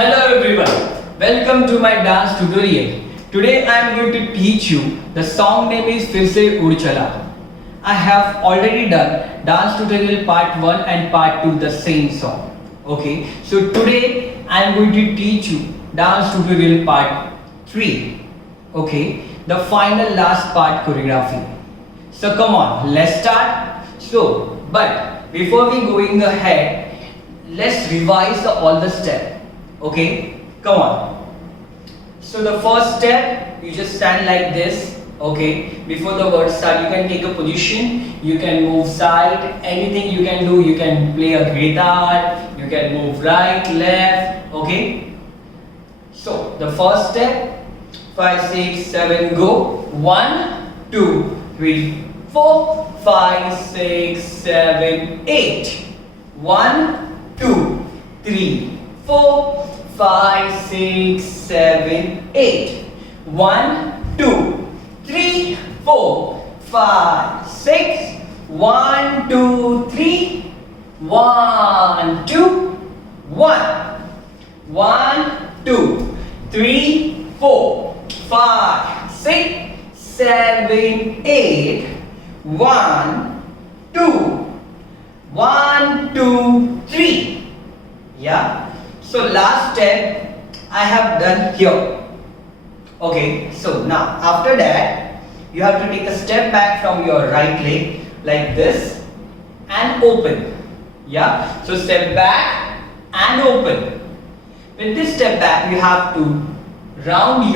Hello everyone, welcome to my dance tutorial. Today I am going to teach you the song name is Phir se ud Chala. I have already done dance tutorial part 1 and part 2 the same song. Okay, so today I am going to teach you dance tutorial part 3. Okay, the final last part choreography. So come on, let's start. But before we going ahead, let's revise all the steps. Okay, come on. So the first step, you just stand like this. Okay, before the word start, you can take a position, you can move side, anything you can do. You can play a guitar, you can move right, left. Okay, so the first step, 5, 6, 7, go. 1, 2, 3, 4, 5, 6, 7, 8. 1, 2, 3, 4, 5, 6, 7, 8. 1, 2, 3, 4, 5, 6. 1, 2, 3. 1, 2, 1. 1, 2, 3, 4, 5, 6, 7, 8. 1, 2. 1, 2, 3. Yeah. So last step I have done here. Okay, so now after that you have to take a step back from your right leg like this and open. Yeah, so step back and open. With this step back you have to round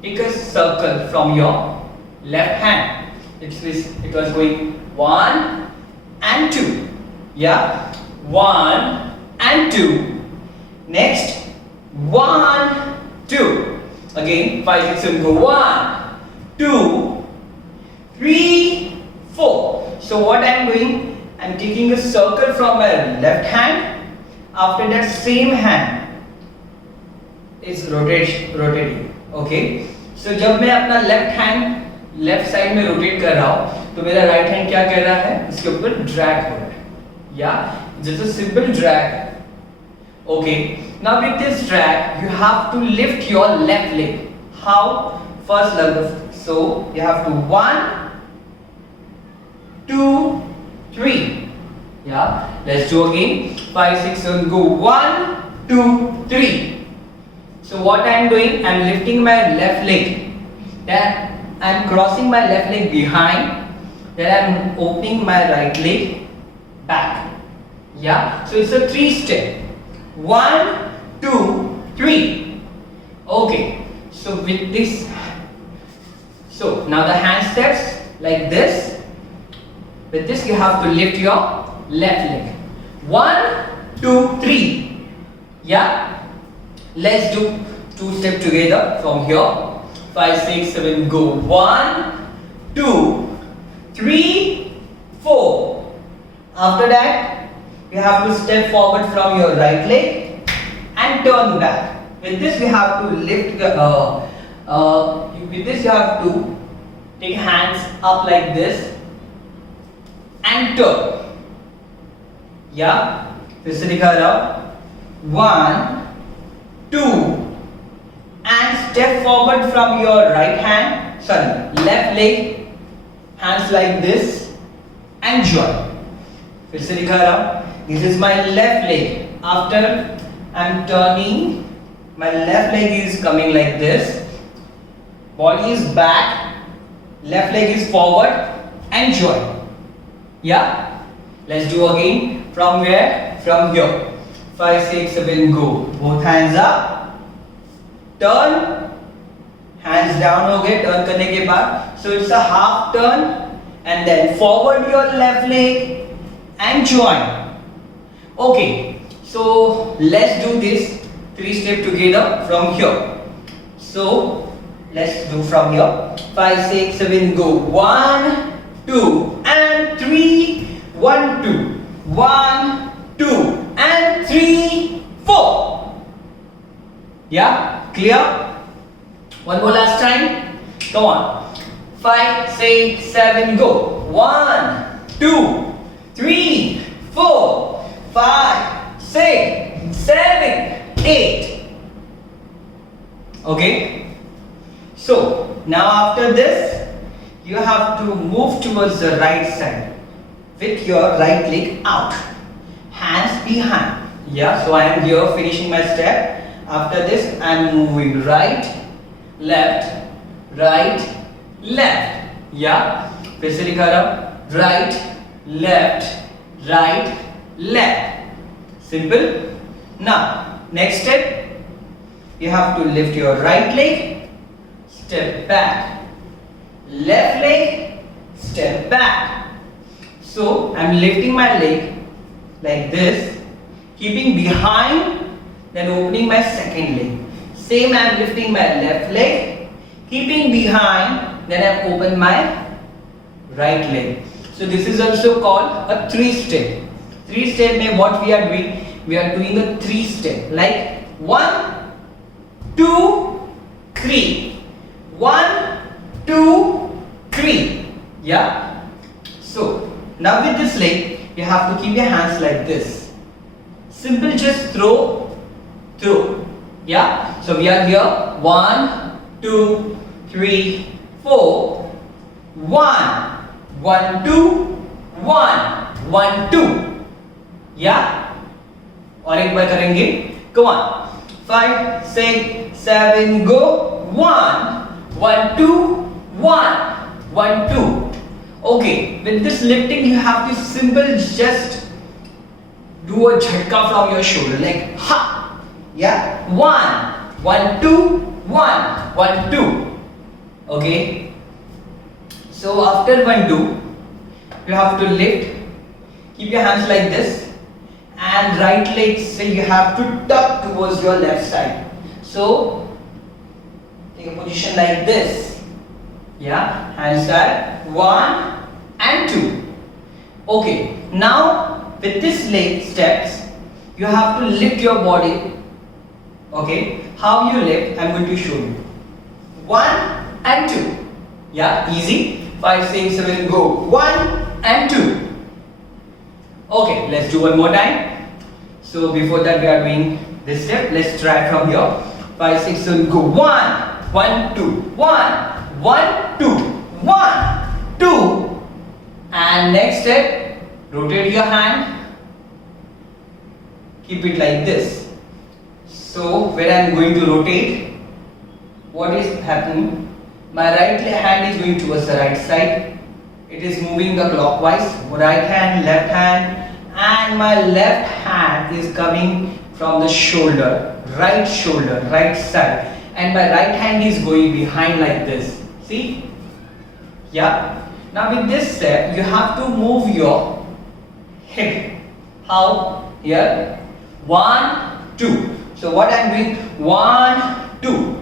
take a circle from your left hand. It was going 1 and 2. Yeah, 1 and 2. Next, 1, 2. Again, 5, 6, 7, go. 1, 2, 3, 4. So what I am doing, I am taking a circle from my left hand. After that, same hand is rotating. Okay. So जब मैं अपना left side में rotate कर रहा हूँ, तो मेरा right hand क्या कर रहा है, इसके ऊपर ड्रैग हो रहा है. Yeah, just a simple drag. Okay, now with this drag you have to lift your left leg. How? First level. So you have to 1, 2, 3. Yeah, let's do again. 5, 6, 7, go. 1, 2, 3. So what I am doing, I am lifting my left leg. Then I am crossing my left leg behind. Then I am opening my right leg back. Yeah, so it's a 3-step. 1, 2, 3. Okay, so with this, so now the hand steps like this. With this you have to lift your left leg. 1, 2, 3. Yeah, let's do 2 steps together from here. 5, 6, 7, go. 1, 2, 3, 4. After that you have to step forward from your right leg and turn back. With this you have to lift with this you have to take hands up like this and turn. Yeah, फिर से दिखा रहा हूँ. 1, 2 and step forward from your left leg, hands like this and join. फिर से दिखा रहा हूँ. This is my left leg. After I am turning, my left leg is coming like this. Body is back, left leg is forward and join. Yeah? Let's do again. From where? From here. 5, 6, 7, go. Both hands up. Turn. Hands down हो गए turn करने के बाद. So it's a half turn and then forward your left leg and join. Okay, so let's do this 3 steps together from here. So let's do from here. 5, 6, 7, go. 1, 2 and 3. 1, 2. 1, 2 and 3, 4. Yeah, clear? One more last time. Come on. 5, 6, 7, go. 1, 2, 3, 4, 5, 6, 7, 8. Okay. So now after this, you have to move towards the right side with your right leg out, hands behind. Yeah, so I am here finishing my step. After this, I am moving right, left, right, left. Yeah, फिर से लिखा रहा, right, left, left. Simple. Now, next step, you have to lift your right leg, step back, left leg, step back. So I'm lifting my leg like this, keeping behind, then opening my second leg. Same, I'm lifting my left leg, keeping behind, then I open my right leg. So this is also called a 3-step. 3-step mein what we are doing? We are doing a 3-step, like 1, 2, 3. 1, 2, 3. Yeah. So now with this leg, you have to keep your hands like this. Simple, just throw. Yeah. So we are here. 1, 2, 3, 4. 1, 1, 2, 1, 1, 2. Yeah. और एक बार करेंगे. Come on. 5, 6, 7, go. 1, 1, 2, 1, 1, 2. Okay, with this lifting, you have to simple just do a jhatka from your shoulder, like ha. Yeah, 1, 1, 2, 1, 1, 2. Okay. So after 1, 2, you have to lift. Keep your hands like this. And right leg, say you have to tuck towards your left side. So take a position like this. Yeah, hands are 1 and 2. Okay, now with this leg steps, you have to lift your body. Okay, how you lift, I'm going to show you. 1 and 2. Yeah, easy. 5, 6, 7, go. 1 and 2. Okay, let's do one more time. So before that we are doing this step. Let's try from here. 5, 6, 7, go. 1, 1, 2, 1, 1, 2, 1, 2. And next step, rotate your hand. Keep it like this. So when I am going to rotate, what is happening? My right hand is going towards the right side. It is moving the clockwise, right hand, left hand, and my left hand is coming from the shoulder, right side, and my right hand is going behind like this. See? Yeah. Now with this step, you have to move your hip. How? Here. 1, 2. So what I am doing? 1, 2.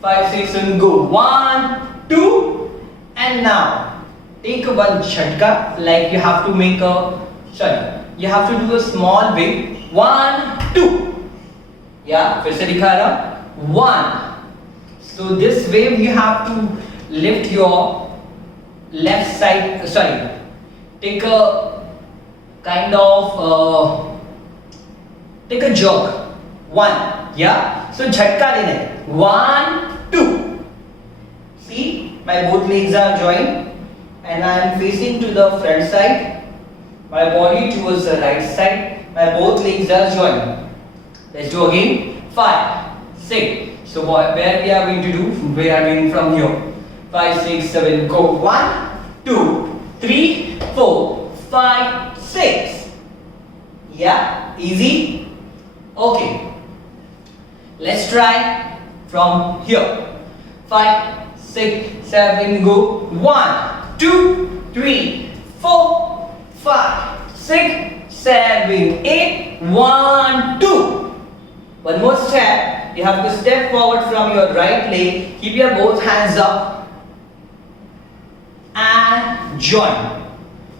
5, 6, 7, go. 1, 2. And now take one jhatka, like you have to make a, you have to do a small wave. 1, 2. Yeah, फिर से दिखा रहा. 1. So this wave you have to lift your left side. Take a kind of take a jog. 1. Yeah. So jhatka देना. 1, 2. See, my both legs are joined, and I am facing to the front side. My body towards the right side. My both legs are joined. Let's do again. 5, 6. So where we are going to do? We are doing from here. 5, 6, 7. Go. 1, 2, 3, 4, 5, 6. Yeah, easy. Okay. Let's try from here. 5, 6, 7. Go. 1, 2, 3, 4, 5, 6, 7, 8. 1, 2. One more step. You have to step forward from your right leg. Keep your both hands up and join.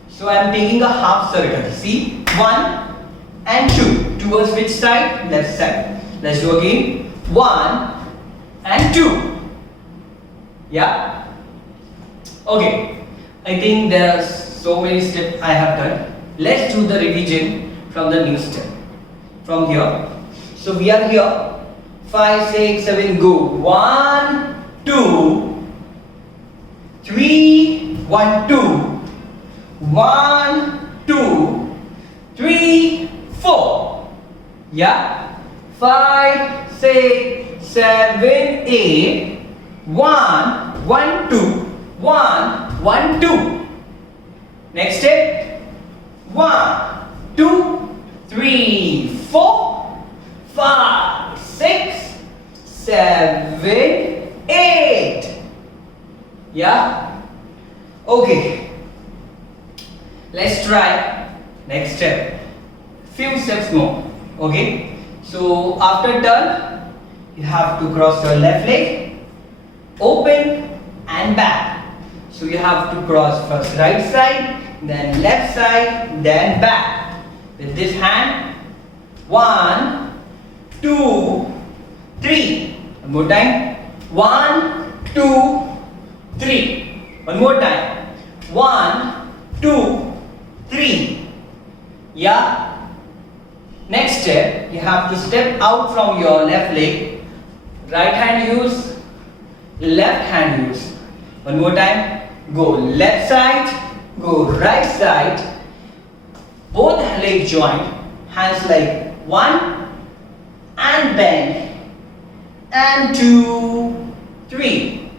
So I am taking a half circle. See, 1 and 2. Towards which side? Left side. Let's do again. 1 and 2. Yeah. Okay. I think there are so many steps I have done. Let's do the revision from the new step. From here. So we are here. 5, 6, 7, go. 1, 2, 3, 1, 2, 1, 2, 3, 4. Yeah. 5, 6, 7, 8. 1, 1, 2, 1, 1, 2. Next step. 1, 2, 3, 4, 5, 6, 7, 8. Yeah. Okay. Let's try next step. Few steps more. Okay. So after turn, you have to cross your left leg, open and back. So you have to cross first right side, then left side, then back. With this hand, 1, 2, 3. One more time. 1, 2, 3. One more time. 1, 2, 3. Yeah. Next step, you have to step out from your left leg. Right hand use, left hand use. One more time. Go left side, go right side. Both leg joint, hands like 1 and bend. And 2, 3.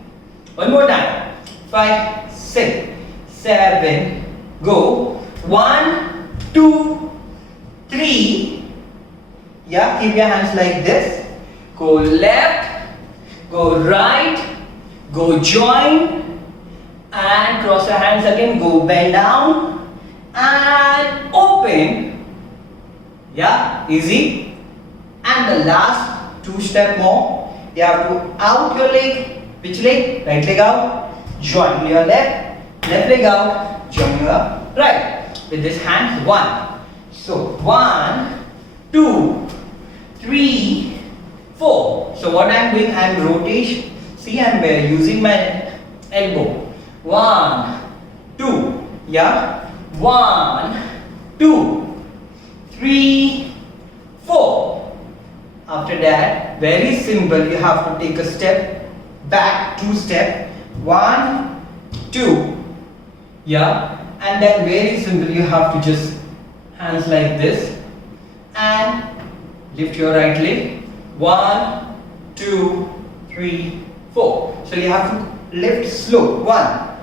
One more time. 5, 6, 7, go. 1, 2, 3. Yeah, keep your hands like this. Go left, go right, go join, and cross your hands again. Go bend down and open. Yeah, easy. And the last 2 step more. You have to out your leg. Which leg? Right leg out. Join your left. Left leg out. Join your right. With this hand, 1. So 1, 2, 3, 4. So what I am doing, I am rotation. See, I am using my elbow. 1, 2. Yeah. 1, 2, 3, 4. After that, very simple. You have to take a step back, 2 step. 1, 2. Yeah. And then very simple. You have to just hands like this and lift your right leg. 1, 2, 3, 4. So you have to lift slow. 1,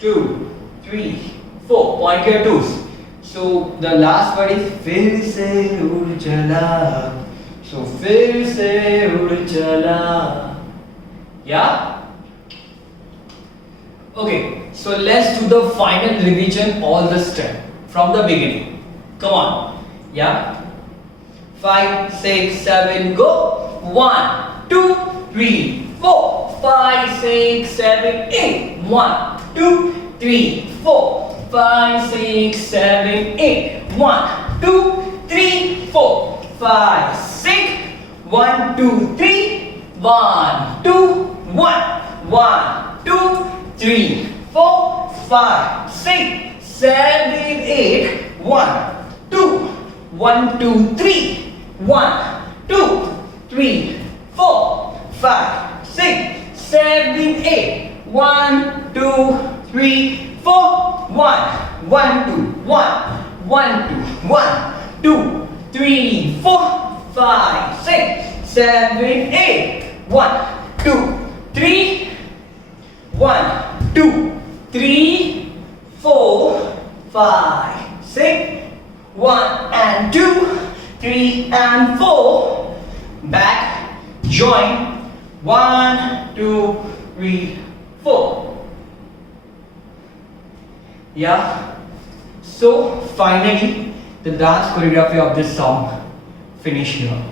2, 3, 4. Point your toes. So the last word is Phir se ud chala. So Phir se ud chala. Yeah. Okay. So let's do the final revision, all the step from the beginning. Come on. Yeah. 5, 6, 7, go. 1, 2, 3, 4, 5, 6, 7, 8. 1, 2, 3, 4, 5, 6, 7, 8. 1, 2, 3, 4, 5, 6. 1, 2, 3. 1, 2, 1. 1, 2, 3, 4, 5, 6, 7, 8. 1, 2, 1, 2, 3. 1, 2, 3, 4, 5, 6, 7, 8. 1, 2, 3, 4. 1, 1, 2, 1, 1, 2, 1, 2, 3, 4, 5, 6, 7, 8. 1, 2, 3. 1, 2, 3, 4, 5, 6. 1 and 2, 3 and 4. Back, join. 1, 2, 3, 4. Yeah. So finally, the dance choreography of this song finished here.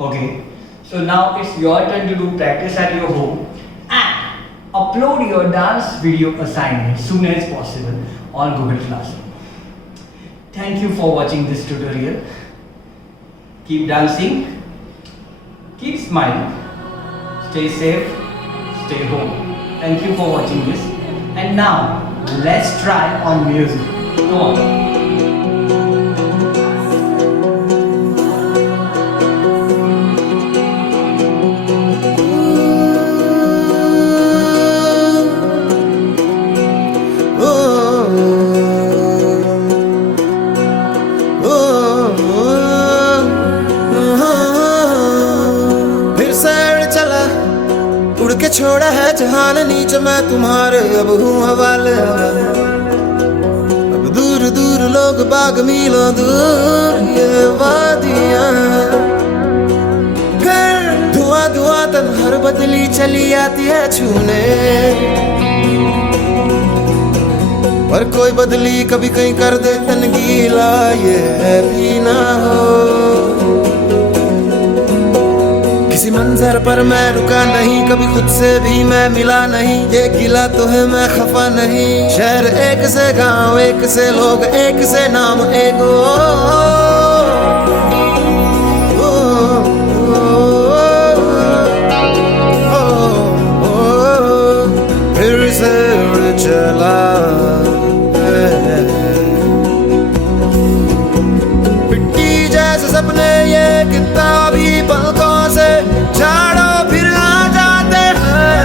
Okay. So now it's your turn to do practice at your home and upload your dance video assignment soon as possible on Google Classroom. Thank you for watching this tutorial. Keep dancing, keep smiling, stay safe, stay home. Thank you for watching this. And now, let's try on music. Come on. के छोड़ा है जहान नीचे मैं तुम्हारे अब हूँ हवाले। अब दूर दूर लोग बाग मीलों दूर ये वादियाँ, फिर धुआं धुआं तन्हार बदली चली आती है छूने। पर कोई बदली कभी कहीं कर दे तन गीला ये भी ना हो। किसी मंजर पर मैं रुका नहीं, कभी खुद से भी मैं मिला नहीं। ये गिला तो है मैं खफा नहीं। शहर एक से गांव एक से लोग एक से नाम एक फिर से उड़ चला सपने ये किताबी पलकों से झाड़ो फिर आ जाते हैं।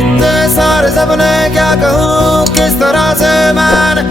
इतने सारे सपने क्या कहूँ किस तरह से मैंने